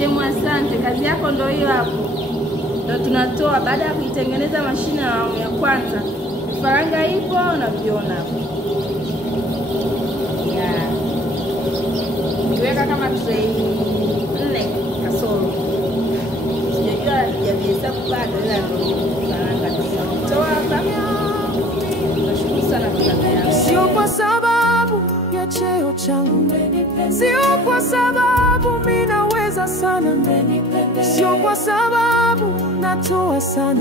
Shemu, asante. Kazi yako ndio hiyo hapo. Ndio tunatoa baada ya kuitengeneza mashine ya kwanza. Vifaranga ipo unaviona hapo. Yeah. Niweka kama tray 4 kasoro. Sijajua hajavihesabu bado, ila ndio vifaranga tunatoa hapa. Nashukuru sana kwa dada. Sio kwa sababu ya cheo changu, sio kwa sababu mimi naweza sana, sio kwa sababu natoa sana,